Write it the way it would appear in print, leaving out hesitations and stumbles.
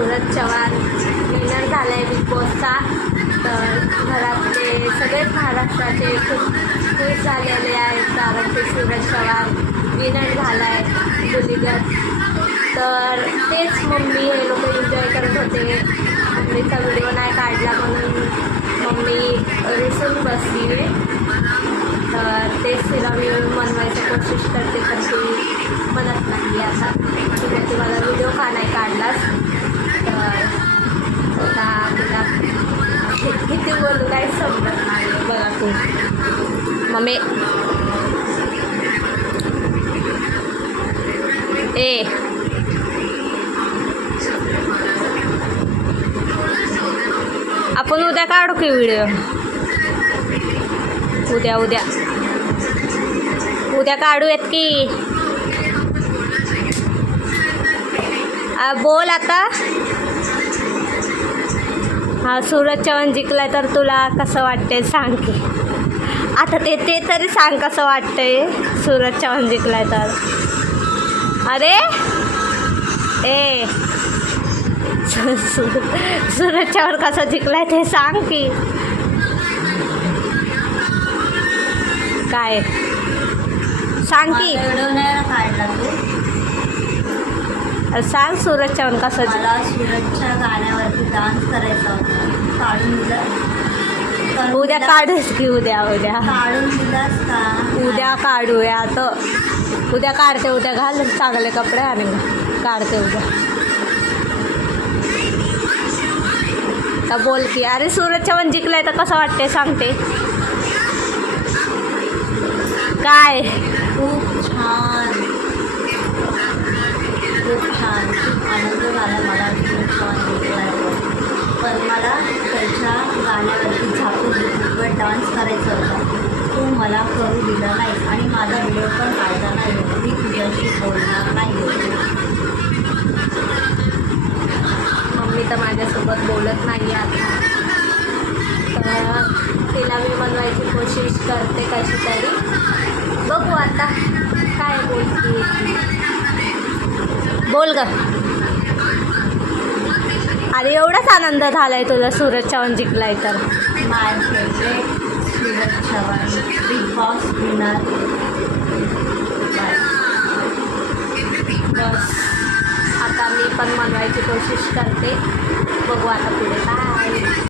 Suraj Chavan winner झाला आहे big बॉसचा. तर घरातले सगळेच महाराष्ट्राचे खूप खुश झालेले आहेत कारण की सूरज चव्हाण विनर झाला आहे धुलीगत. तर तेच मम्मी हे लोक एन्जॉय करत होते. मम्मीचा व्हिडिओ नाही काढला म्हणून मम्मी रुसून बसली आहे. तर तेच तिला मी मनवायची कोशिश करते तर ती म्हणत नाही. आता ती मला व्हिडिओ का नाही काढलास. तर आता तिला किती बोलू काही समजत नाही. बघा तू मम्मी ए आपण उद्या काढू की व्हिडिओ. उद्या काढूयात की. बोल आता. हा सूरज चव्हाण जिंकलाय तर तुला कसं वाटतंय सांग की. आता ते तरी सांग कसं वाटतंय सूरज चव्हाण जिंकलाय तर. अरे ए सूरज चव्हाण कसं जिंकलाय ते सांग की. काय सांग की. सांग सूरज चव्हाण कसं. मला सूरजच्या गाण्यावरती डान्स करायचा होता. काढून दिला. उद्या काढूच की. उद्या काढून दिलास का. उद्या काढूया. तर उद्या काढते. उद्या घाल चांगले कपडे आणि काढते उद्या. तर बोल की. अरे सूरज चव्हाण जिंकलाय तर कसं वाटते सांगते. काय खूप छान खूप आनंद झाला मला सूरज चव्हाण जिंकलाय. पण मला त्याच्या गाण्यावरती झाकून यूट्यूबवर डान्स करायचा होता. तू मला करू दिला नाही आणि माझा व्हिडिओ पण काढला नाही. मी तुझ्याशी बोलणार नाही. मम्मी तर माझ्यासोबत बोलत नाही आता. तर तिला मी बनवायची कोशिश करते कशी तरी. बघू आता काय बोलते. बोल ग. अरे एवढाच आनंद झालाय तुला सूरज चव्हाण जिंकलाय तर. My favourite Suraj Chavan Bigg Boss winner. बस आता मी पण बनवायची कोशिश करते. बघू आता पुढे काय.